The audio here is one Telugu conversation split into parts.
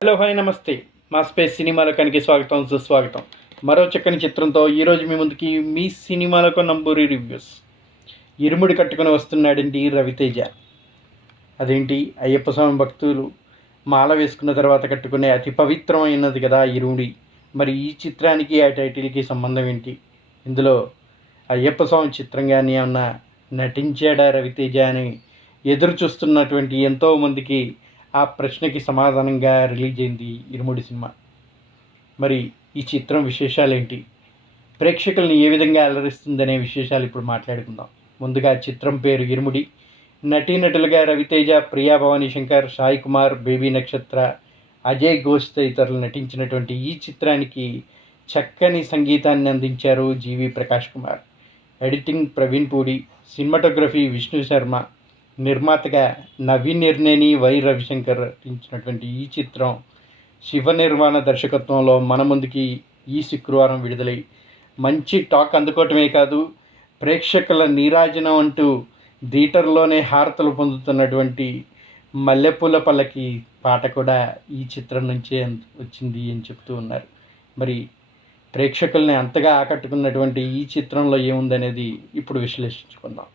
హలో హాయ్ నమస్తే. మా స్పేస్ సినిమాలకానికి స్వాగతం, సుస్వాగతం. మరో చక్కని చిత్రంతో ఈరోజు మీ ముందుకి మీ సినిమాలకు నంబూరి రివ్యూస్. ఇరుముడి కట్టుకొని వస్తున్నాడండి రవితేజ. అదేంటి, అయ్యప్ప స్వామి భక్తులు మాల వేసుకున్న తర్వాత కట్టుకునే అతి పవిత్రమైనది కదా ఇరుముడి. మరి ఈ చిత్రానికి ఆ టైటిల్కి సంబంధం ఏంటి? ఇందులో అయ్యప్ప స్వామి చిత్రంగానే ఏమన్నా నటించాడా రవితేజ అని ఎదురు చూస్తున్నటువంటి ఎంతోమందికి ఆ ప్రశ్నకి సమాధానంగా రిలీజ్ అయింది ఇరుముడి సినిమా. మరి ఈ చిత్రం విశేషాలేంటి, ప్రేక్షకుల్ని ఏ విధంగా అలరిస్తుందనే విశేషాలు ఇప్పుడు మాట్లాడుకుందాం. ముందుగా చిత్రం పేరు ఇరుముడి. నటీనటులుగా రవితేజ, ప్రియా భవానీ శంకర్, సాయి కుమార్, బేబీ నక్షత్ర, అజయ్ ఘోష్ తదితరులు నటించినటువంటి ఈ చిత్రానికి చక్కని సంగీతాన్ని అందించారు జీవి ప్రకాష్ కుమార్. ఎడిటింగ్ ప్రవీణ్ పూడి, సినిమాటోగ్రఫీ విష్ణు శర్మ, నిర్మాతగా నవీన్ నిర్నేని, వై రవిశంకర్ నటించినటువంటి ఈ చిత్రం శివ నిర్వాణ దర్శకత్వంలో మన ముందుకి ఈ శుక్రవారం విడుదలై మంచి టాక్ అందుకోవటమే కాదు, ప్రేక్షకుల నీరాజనం అంటూ థియేటర్లోనే హారతలు పొందుతున్నటువంటి మల్లెపూల పల్లకి పాట కూడా ఈ చిత్రం నుంచే వచ్చింది అని చెప్తూ ఉన్నారు. మరి ప్రేక్షకుల్ని అంతగా ఆకట్టుకున్నటువంటి ఈ చిత్రంలో ఏముందనేది ఇప్పుడు విశ్లేషించుకుందాం.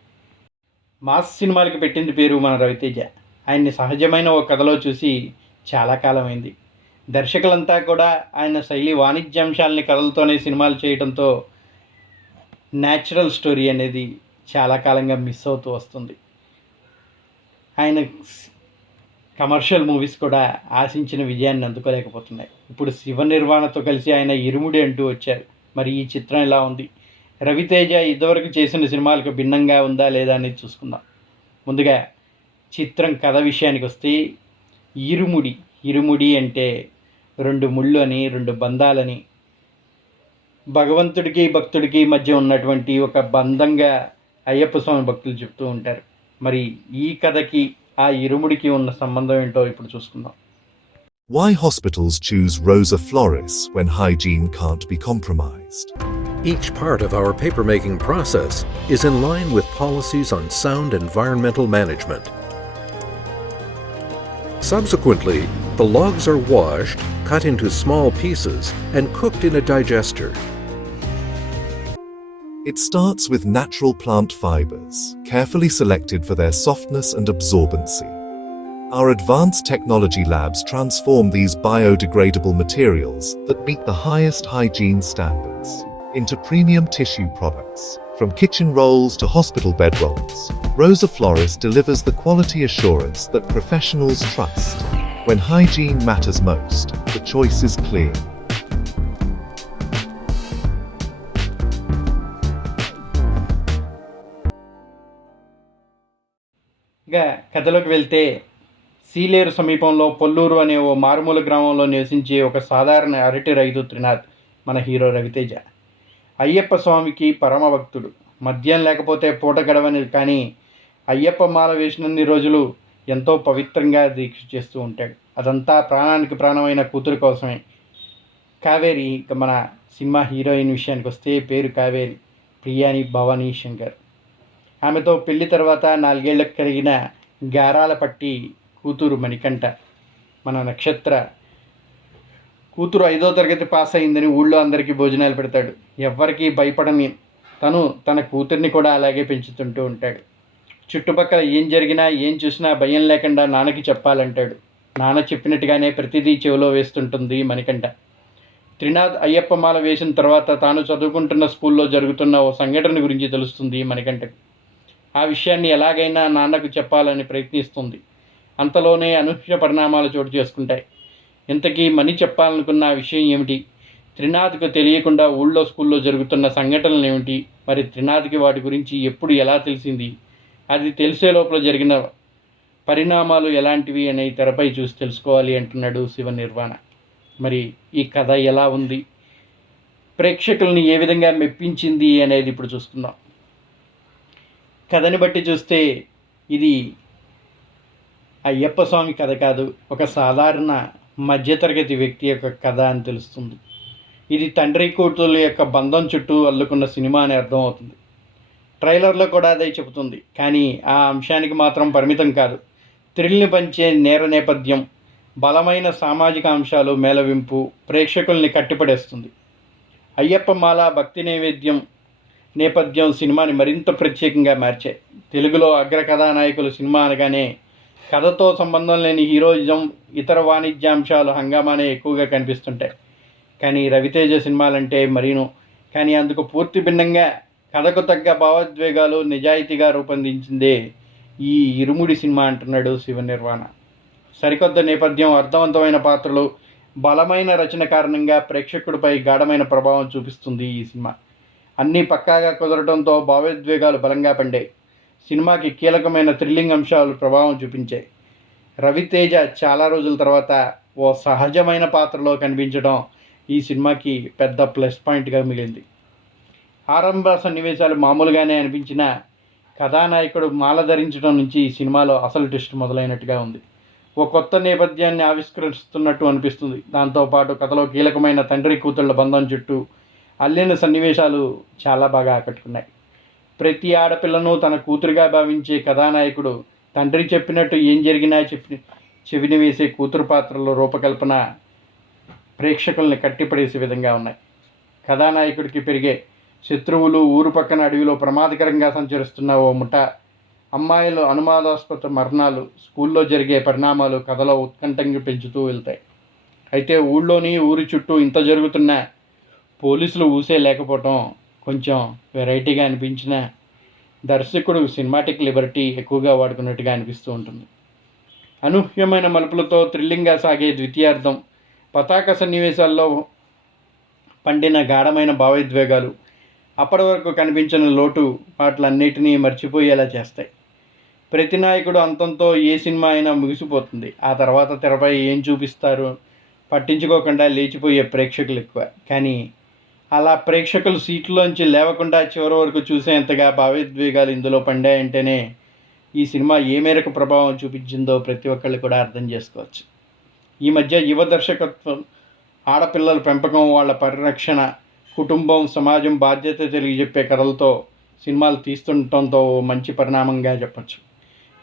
మాస్ సినిమాలకి పెట్టింది పేరు మన రవితేజ. ఆయన్ని సహజమైన ఓ కథలో చూసి చాలా కాలమైంది. దర్శకులంతా కూడా ఆయన శైలి వాణిజ్యాంశాలని కథలతోనే సినిమాలు చేయడంతో న్యాచురల్ స్టోరీ అనేది చాలా కాలంగా మిస్ అవుతూ వస్తుంది. ఆయన కమర్షియల్ మూవీస్ కూడా ఆశించిన విజయాన్ని అందుకోలేకపోతున్నాయి. ఇప్పుడు శివ నిర్వాణతో కలిసి ఆయన ఇరుముడి అంటూ వచ్చారు. మరి ఈ చిత్రం ఎలా ఉంది, రవితేజ ఇదివరకు చేసిన సినిమాలకు భిన్నంగా ఉందా లేదా అనేది చూసుకుందాం. ముందుగా చిత్రం కథ విషయానికి వస్తే, ఇరుముడి అంటే రెండు ముళ్ళు అని, రెండు బంధాలని, భగవంతుడికి భక్తుడికి మధ్య ఉన్నటువంటి ఒక బంధంగా అయ్యప్ప స్వామి భక్తులు చెప్తూ ఉంటారు. మరి ఈ కథకి ఆ ఇరుముడికి ఉన్న సంబంధం ఏంటో ఇప్పుడు చూసుకుందాం. Why hospitals choose Rosa Flores when hygiene can't be compromised. Each part of our papermaking process is in line with policies on sound environmental management. Subsequently, the logs are washed, cut into small pieces, and cooked in a digester. It starts with natural plant fibers, carefully selected for their softness and absorbency. Our advanced technology labs transform these biodegradable materials that meet the highest hygiene standards into premium tissue products. From kitchen rolls to hospital bed rolls, Rosa Flores delivers the quality assurance that professionals trust. When hygiene matters most, the choice is clear. ఇక కథలోకి వెళ్తే, సీలేరు సమీపంలో పొల్లూరు అనే ఓ మారుమూల గ్రామంలో నివసించే ఒక సాధారణ అరటి రైతు త్రినాథ్ మన హీరో రవితేజ. అయ్యప్ప స్వామికి పరమ భక్తుడు. మద్యం లేకపోతే పూట గడవని, కానీ అయ్యప్ప మాల వేసినన్ని రోజులు ఎంతో పవిత్రంగా దీక్ష చేస్తూ ఉంటాడు. అదంతా ప్రాణానికి ప్రాణమైన కూతురు కోసమే. కావేరి, ఇక మన సినిమా హీరోయిన్ విషయానికి వస్తే పేరు కావేరి, ప్రియాని భవానీ శంకర్. ఆమెతో పెళ్లి తర్వాత 4 ఏళ్లకు కలిగిన గారాల పట్టి కూతురు మణికంఠ, మన నక్షత్ర కూతురు 5వ తరగతి పాస్ అయిందని ఊళ్ళో అందరికీ భోజనాలు పెడతాడు. ఎవ్వరికీ భయపడని తను తన కూతుర్ని కూడా అలాగే పెంచుతుంటూ ఉంటాడు. చుట్టుపక్కల ఏం జరిగినా ఏం చూసినా భయం లేకుండా నాన్నకి చెప్పాలంటాడు. నాన్న చెప్పినట్టుగానే ప్రతిదీ చెవిలో వేస్తుంటుంది మణికంఠ. త్రినాథ్ అయ్యప్ప మాల వేసిన తర్వాత తాను చదువుకుంటున్న స్కూల్లో జరుగుతున్న ఓ సంఘటన గురించి తెలుస్తుంది మణికంఠకు. ఆ విషయాన్ని ఎలాగైనా నాన్నకు చెప్పాలని ప్రయత్నిస్తుంది. అంతలోనే అనూహ్య పరిణామాలు చోటు చేసుకుంటాయి. ఇంతకీ మణి చెప్పాలనుకున్న ఆ విషయం ఏమిటి? త్రినాథ్కు తెలియకుండా ఊళ్ళో స్కూల్లో జరుగుతున్న సంఘటనలు ఏమిటి? మరి త్రినాథ్కి వాటి గురించి ఎప్పుడు ఎలా తెలిసింది? అది తెలిసే లోపల జరిగిన పరిణామాలు ఎలాంటివి అనే తెరపై చూసి తెలుసుకోవాలి అంటున్నాడు శివ నిర్వాణ. మరి ఈ కథ ఎలా ఉంది, ప్రేక్షకుల్ని ఏ విధంగా మెప్పించింది అనేది ఇప్పుడు చూసుకుందాం. కథని బట్టి చూస్తే ఇది అయ్యప్ప స్వామి కథ కాదు, ఒక సాధారణ మధ్యతరగతి వ్యక్తి యొక్క కథ అని తెలుస్తుంది. ఇది తండ్రి కూతురు యొక్క బంధం చుట్టూ అల్లుకున్న సినిమా అని అర్థమవుతుంది. ట్రైలర్లో కూడా అదే చెబుతుంది. కానీ ఆ అంశానికి మాత్రం పరిమితం కాదు. థ్రిల్ని పంచే నేర నేపథ్యం, బలమైన సామాజిక అంశాలు మేళవింపు ప్రేక్షకుల్ని కట్టిపడేస్తుంది. అయ్యప్ప మాల భక్తి నేపథ్యం సినిమాని మరింత ప్రత్యేకంగా మార్చాయి. తెలుగులో అగ్ర కథానాయకులు సినిమా అనగానే కథతో సంబంధం లేని హీరోయిజం, ఇతర వాణిజ్యాంశాలు హంగామానే ఎక్కువగా కనిపిస్తుంటాయి. కానీ రవితేజ సినిమాలంటే మరీను. కానీ అందుకు పూర్తి భిన్నంగా కథకు తగ్గ భావోద్వేగాలు నిజాయితీగా రూపొందించిందే ఈ ఇరుముడి సినిమా అంటున్నాడు శివనిర్వాణ. సరికొత్త నేపథ్యం, అర్థవంతమైన పాత్రలు, బలమైన రచన కారణంగా ప్రేక్షకుడిపై గాఢమైన ప్రభావం చూపిస్తుంది ఈ సినిమా. అన్నీ పక్కాగా కుదరడంతో భావోద్వేగాలు బలంగా పండాయి. సినిమాకి కీలకమైన థ్రిల్లింగ్ అంశాలు ప్రభావం చూపించాయి. రవితేజ చాలా రోజుల తర్వాత ఓ సహజమైన పాత్రలో కనిపించడం ఈ సినిమాకి పెద్ద ప్లస్ పాయింట్గా మిగిలింది. ఆరంభ సన్నివేశాలు మామూలుగానే అనిపించిన కథానాయకుడు మాల ధరించడం నుంచి ఈ సినిమాలో అసలు ట్విస్ట్ మొదలైనట్టుగా ఉంది. ఓ కొత్త నేపథ్యాన్ని ఆవిష్కరిస్తున్నట్టు అనిపిస్తుంది. దాంతోపాటు కథలో కీలకమైన తండ్రి కూతుళ్ళ బంధం చుట్టూ అల్లిన సన్నివేశాలు చాలా బాగా ఆకట్టుకున్నాయి. ప్రతి ఆడపిల్లను తన కూతురుగా భావించే కథానాయకుడు తండ్రి చెప్పినట్టు ఏం జరిగినా చెవిని వేసే కూతురు పాత్రలో రూపకల్పన ప్రేక్షకుల్ని కట్టిపడేసే విధంగా ఉన్నాయి. కథానాయకుడికి పెరిగే శత్రువులు, ఊరు పక్కన అడవిలో ప్రమాదకరంగా సంచరిస్తున్న ఓ ముఠ, అమ్మాయిలు అనుమానాస్పద మరణాలు, స్కూల్లో జరిగే పరిణామాలు కథలో ఉత్కంఠంగా పెంచుతూ వెళ్తాయి. అయితే ఊళ్ళోని ఊరి చుట్టూ ఇంత జరుగుతున్న పోలీసులు ఊసే లేకపోవటం కొంచెం వెరైటీగా అనిపించిన దర్శకుడు సినిమాటిక్ లిబర్టీ ఎక్కువగా వాడుకున్నట్టుగా అనిపిస్తూ ఉంటుంది. అనూహ్యమైన మలుపులతో థ్రిల్లింగ్గా సాగే ద్వితీయార్థం, పతాక సన్నివేశాల్లో పండిన గాఢమైన భావోద్వేగాలు అప్పటి వరకు కనిపించిన లోటు వాటిలన్నిటినీ మర్చిపోయేలా చేస్తాయి. ప్రతి నాయకుడు అంతంతో ఏ సినిమా అయినా ముగిసిపోతుంది. ఆ తర్వాత తెరపై ఏం చూపిస్తారు పట్టించుకోకుండా లేచిపోయే ప్రేక్షకులు ఎక్కువ. కానీ అలా ప్రేక్షకులు సీట్లోంచి లేవకుండా చివరి వరకు చూసేంతగా భావోద్వేగాలు ఇందులో పండాయంటేనే ఈ సినిమా ఏ మేరకు ప్రభావం చూపించిందో ప్రతి ఒక్కళ్ళు కూడా అర్థం చేసుకోవచ్చు. ఈ మధ్య యువ దర్శకత్వం, ఆడపిల్లల పెంపకం, వాళ్ళ పరిరక్షణ, కుటుంబం, సమాజం బాధ్యత తెలియజెప్పే కథలతో సినిమాలు తీస్తుండటంతో మంచి పరిణామంగా చెప్పచ్చు.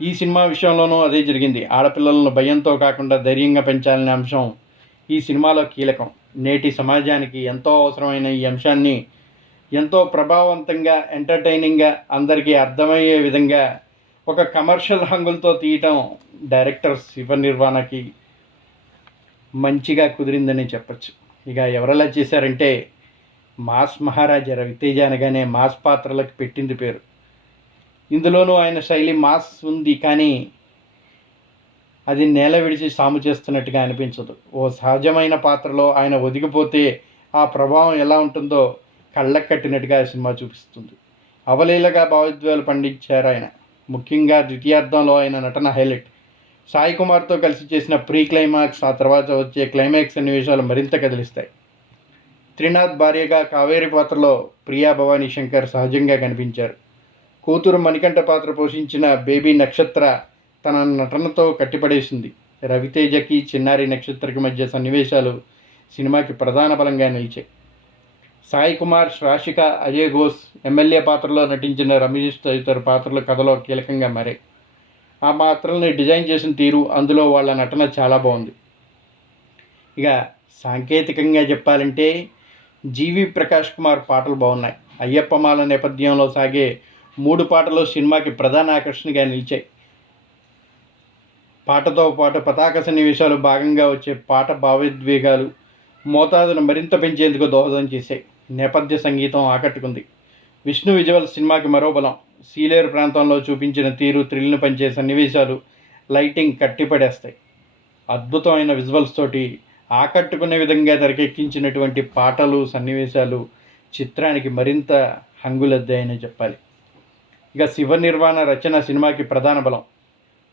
ఈ సినిమా విషయంలోనూ అదే జరిగింది. ఆడపిల్లలను భయంతో కాకుండా ధైర్యంగా పెంచాలనే అంశం ఈ సినిమాలో కీలకం. నేటి సమాజానికి ఎంతో అవసరమైన ఈ అంశాన్ని ఎంతో ప్రభావవంతంగా, ఎంటర్టైనింగ్గా, అందరికీ అర్థమయ్యే విధంగా ఒక కమర్షియల్ హంగులతో తీయటం డైరెక్టర్ శివనిర్వాణకి మంచిగా కుదిరిందని చెప్పచ్చు. ఇక ఎవరెలా చేశారంటే, మాస్ మహారాజా రవితేజ అనగానే మాస్ పాత్రలకు పెట్టింది పేరు. ఇందులోనూ ఆయన శైలి మాస్ ఉంది, కానీ అది నేల విడిచి సాము చేస్తున్నట్టుగా అనిపించదు. ఓ సహజమైన పాత్రలో ఆయన ఒదిగిపోతే ఆ ప్రభావం ఎలా ఉంటుందో కళ్ళకు కట్టినట్టుగా సినిమా చూపిస్తుంది. అవలీలగా భావోద్వేగాలు పండించారు ఆయన. ముఖ్యంగా ద్వితీయార్థంలో ఆయన నటన హైలైట్. సాయి కుమార్తో కలిసి చేసిన ప్రీ క్లైమాక్స్, ఆ తర్వాత వచ్చే క్లైమాక్స్ సన్నివేశాలు మరింత కదిలిస్తాయి. త్రినాథ్ భార్యగా కావేరి పాత్రలో ప్రియా భవానీ శంకర్ సహజంగా కనిపించారు. కూతురు మణికంఠ పాత్ర పోషించిన బేబీ నక్షత్ర తన నటనతో కట్టిపడేసింది. రవితేజకి చిన్నారి నక్షత్రకి మధ్య సన్నివేశాలు సినిమాకి ప్రధాన బలంగా నిలిచాయి. సాయి కుమార్, రాశిక, అజయ్ ఘోష్ ఎమ్మెల్యే పాత్రలో నటించిన రమేష్ తదితర పాత్రలు కథలో కీలకంగా మారాయి. ఆ పాత్రల్ని డిజైన్ చేసిన తీరు, అందులో వాళ్ళ నటన చాలా బాగుంది. ఇక సాంకేతికంగా చెప్పాలంటే జీవి ప్రకాష్ కుమార్ పాటలు బాగున్నాయి. అయ్యప్ప మాల నేపథ్యంలో సాగే 3 పాటలు సినిమాకి ప్రధాన ఆకర్షణగా నిలిచాయి. పాటతో పాటు పతాక సన్నివేశాలు భాగంగా వచ్చే పాట భావోద్వేగాలు మోతాదును మరింత పెంచేందుకు దోహదం చేశాయి. నేపథ్య సంగీతం ఆకట్టుకుంది. విష్ణు విజువల్ సినిమాకి మరో బలం. సీలేరు ప్రాంతంలో చూపించిన తీరు, థ్రిల్ను పంచే సన్నివేశాలు, లైటింగ్ కట్టిపడేస్తాయి. అద్భుతమైన విజువల్స్ తోటి ఆకట్టుకునే విధంగా తెరకెక్కించినటువంటి పాటలు, సన్నివేశాలు చిత్రానికి మరింత హంగులద్దాయని చెప్పాలి. ఇక శివనిర్వాణ రచన సినిమాకి ప్రధాన బలం.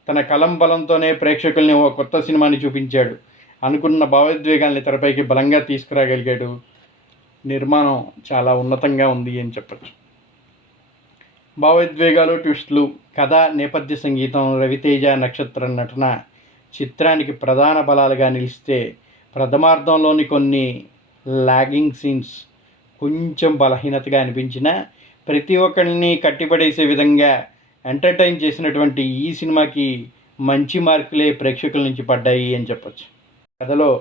తన కలం బలంతోనే ప్రేక్షకుల్ని ఓ కొత్త సినిమాని చూపించాడు. అనుకున్న భావోద్వేగాల్ని తెరపైకి బలంగా తీసుకురాగలిగాడు. నిర్మాణం చాలా ఉన్నతంగా ఉంది అని చెప్పచ్చు. భావోద్వేగాలు, ట్విస్టులు, కథ, నేపథ్య సంగీతం, రవితేజ నక్షత్ర నటన చిత్రానికి ప్రధాన బలాలుగా నిలిస్తే, ప్రథమార్థంలోని కొన్ని లాగింగ్ సీన్స్ కొంచెం బలహీనతగా అనిపించినా ప్రతి ఒక్కరిని కట్టిపడేసే విధంగా ఎంటర్టైన్ చేసినటువంటి ఈ సినిమాకి మంచి మార్కులే ప్రేక్షకుల నుంచి పడ్డాయి అని చెప్పచ్చు. కథలో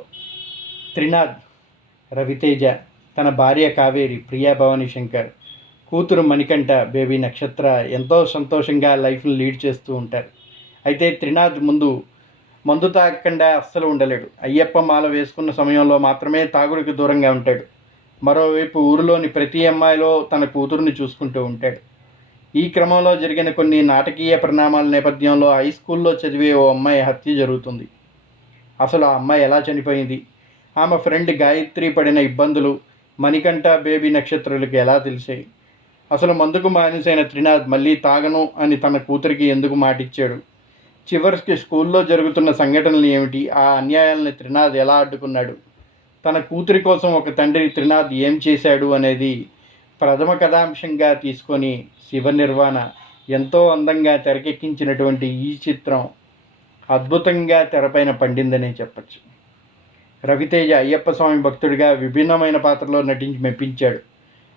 త్రినాథ్ రవితేజ, తన భార్య కావేరి, ప్రియా భవానీ శంకర్, కూతురు మణికంఠ బేబీ నక్షత్ర ఎంతో సంతోషంగా లైఫ్ని లీడ్ చేస్తూ ఉంటారు. అయితే త్రినాథ్ మందు తాగకుండా అస్సలు ఉండలేడు. అయ్యప్ప మాల వేసుకున్న సమయంలో మాత్రమే తాగుడికి దూరంగా ఉంటాడు. మరోవైపు ఊరిలోని ప్రతి అమ్మాయిలో తన కూతురుని చూసుకుంటూ ఉంటాడు. ఈ క్రమంలో జరిగిన కొన్ని నాటకీయ పరిణామాల నేపథ్యంలో హై స్కూల్లో చదివే ఓ అమ్మాయి హత్య జరుగుతుంది. అసలు ఆ అమ్మాయి ఎలా చనిపోయింది, ఆమె ఫ్రెండ్ గాయత్రి పడిన ఇబ్బందులు మణికంఠ బేబీ నక్షత్రాలకు ఎలా తెలిసాయి, అసలు మందుకు మానేసైన త్రినాథ్ మళ్ళీ తాగను అని తన కూతురికి ఎందుకు మాటిచ్చాడు, చివరికి స్కూల్లో జరుగుతున్న సంఘటనలు ఏమిటి, ఆ అన్యాయాలని త్రినాథ్ ఎలా అడ్డుకున్నాడు, తన కూతురి కోసం ఒక తండ్రి త్రినాథ్ ఏం చేశాడు అనేది ప్రథమ కథాంశంగా తీసుకొని శివ నిర్వాణ ఎంతో అందంగా తెరకెక్కించినటువంటి ఈ చిత్రం అద్భుతంగా తెరపైన పండిందనే చెప్పచ్చు. రవితేజ అయ్యప్ప స్వామి భక్తుడిగా విభిన్నమైన పాత్రలో నటించి మెప్పించాడు.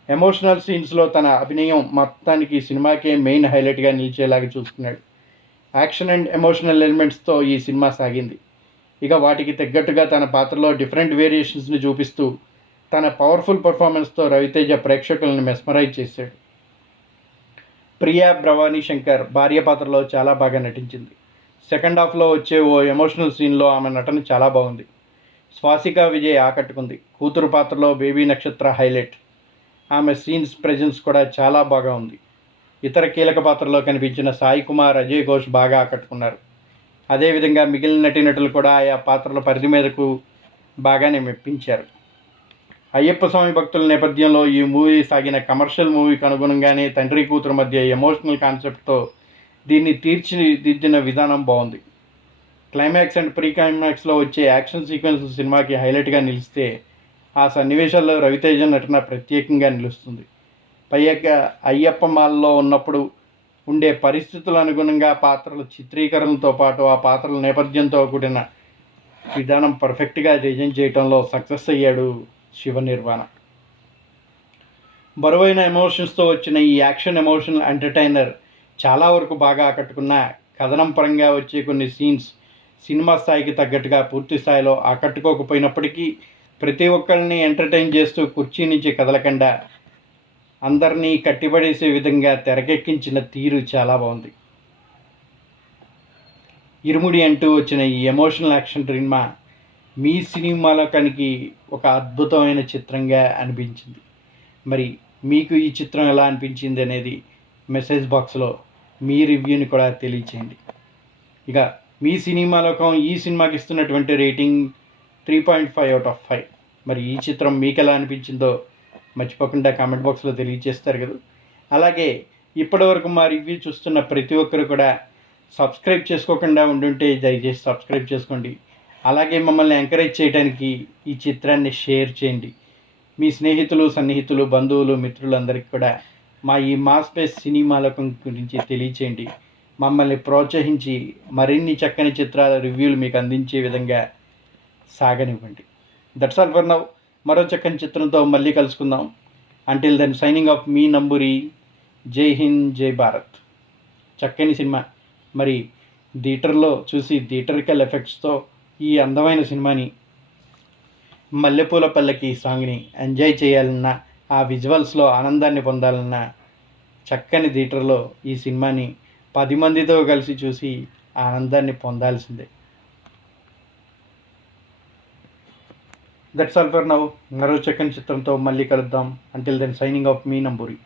ఎమోషనల్ సీన్స్లో తన అభినయం మొత్తానికి సినిమాకే మెయిన్ హైలైట్గా నిలిచేలాగా చూసుకున్నాడు. యాక్షన్ అండ్ ఎమోషనల్ ఎలిమెంట్స్తో ఈ సినిమా సాగింది. ఇక వాటికి తగ్గట్టుగా తన పాత్రలో డిఫరెంట్ వేరియేషన్స్ని చూపిస్తూ తన పవర్ఫుల్ పర్ఫార్మెన్స్తో రవితేజ ప్రేక్షకులను మెస్మరైజ్ చేశాడు. ప్రియా భవానీ శంకర్ భార్య పాత్రలో చాలా బాగా నటించింది. సెకండ్ హాఫ్లో వచ్చే ఓ ఎమోషనల్ సీన్లో ఆమె నటన చాలా బాగుంది. స్వాసికా విజయ్ ఆకట్టుకుంది. కూతురు పాత్రలో బేబీ నక్షత్ర హైలైట్. ఆమె సీన్స్ ప్రెజెన్స్ కూడా చాలా బాగా ఉంది. ఇతర కీలక పాత్రలో కనిపించిన సాయి కుమార్, అజయ్ ఘోష్ బాగా ఆకట్టుకున్నారు. అదేవిధంగా మిగిలిన నటీనటులు కూడా ఆయా పాత్రల పరిధి మేరకు బాగానే మెప్పించారు. అయ్యప్ప స్వామి భక్తుల నేపథ్యంలో ఈ మూవీ సాగిన కమర్షియల్ మూవీకి అనుగుణంగానే తండ్రి కూతురు మధ్య ఎమోషనల్ కాన్సెప్ట్తో దీన్ని తీర్చిదిద్దిన విధానం బాగుంది. క్లైమాక్స్ అండ్ ప్రీ క్లైమాక్స్లో వచ్చే యాక్షన్ సీక్వెన్స్ సినిమాకి హైలైట్గా నిలిస్తే ఆ సన్నివేశాల్లో రవితేజ నటన ప్రత్యేకంగా నిలుస్తుంది. పైగా అయ్యప్ప మాలలో ఉన్నప్పుడు ఉండే పరిస్థితుల అనుగుణంగా పాత్రల చిత్రీకరణతో పాటు ఆ పాత్రల నేపథ్యంతో కూడిన విధానం పర్ఫెక్ట్గా డిజైన్ చేయడంలో సక్సెస్ అయ్యాడు శివ నిర్వాణ. బరువైన ఎమోషన్స్తో వచ్చిన ఈ యాక్షన్ ఎమోషనల్ ఎంటర్టైనర్ చాలా వరకు బాగా ఆకట్టుకున్న, కథనం పరంగా వచ్చే కొన్ని సీన్స్ సినిమా స్థాయికి తగ్గట్టుగా పూర్తి స్థాయిలో ఆకట్టుకోకపోయినప్పటికీ ప్రతి ఒక్కరిని ఎంటర్టైన్ చేస్తూ కుర్చీ నుంచి కదలకుండా అందరినీ కట్టిపడేసే విధంగా తెరకెక్కించిన తీరు చాలా బాగుంది. ఇరుముడి అంటూ వచ్చిన ఈ ఎమోషనల్ యాక్షన్ సినిమా మీ సినిమాలకానికి ఒక అద్భుతమైన చిత్రంగా అనిపించింది. మరి మీకు ఈ చిత్రం ఎలా అనిపించింది అనేది మెసేజ్ బాక్స్లో మీ రివ్యూని కూడా తెలియచేయండి. ఇక మీ సినిమాలోకం ఈ సినిమాకి ఇస్తున్నటువంటి రేటింగ్ 3.5/5. మరి ఈ చిత్రం మీకు ఎలా అనిపించిందో మర్చిపోకుండా కామెంట్ బాక్స్లో తెలియజేస్తారు కదా. అలాగే ఇప్పటివరకు మా రివ్యూ చూస్తున్న ప్రతి ఒక్కరు కూడా సబ్స్క్రైబ్ చేసుకోకుండా ఉండుంటే దయచేసి సబ్స్క్రైబ్ చేసుకోండి. అలాగే మమ్మల్ని ఎంకరేజ్ చేయడానికి ఈ చిత్రాన్ని షేర్ చేయండి. మీ స్నేహితులు, సన్నిహితులు, బంధువులు, మిత్రులందరికీ కూడా ఈ మాస్పేస్ సినిమాలకం గురించి తెలియచేయండి. మమ్మల్ని ప్రోత్సహించి మరిన్ని చక్కని చిత్రాల రివ్యూలు మీకు అందించే విధంగా సాగనివ్వండి. That's all for now. మరో చక్కని చిత్రంతో మళ్ళీ కలుసుకుందాం. అంటిల్ దెన్ సైనింగ్ ఆఫ్ మీ నంబూరి. జై హింద్, జై భారత్. చక్కని సినిమా. మరి థియేటర్లో చూసి థియేటరికల్ ఎఫెక్ట్స్తో ఈ అందమైన సినిమాని మల్లెపూల పల్లకి సాంగ్ని ఎంజాయ్ చేయాలన్నా, ఆ విజువల్స్లో ఆనందాన్ని పొందాలన్నా చక్కని థియేటర్లో ఈ సినిమాని 10 మందితో కలిసి చూసి ఆనందాన్ని పొందాల్సిందే. That's all for now. మరో చక్కని చిత్రంతో మళ్ళీ కలుద్దాం. అంటిల్ దెన్ సైనింగ్ ఆఫ్ మీ నంబూరి.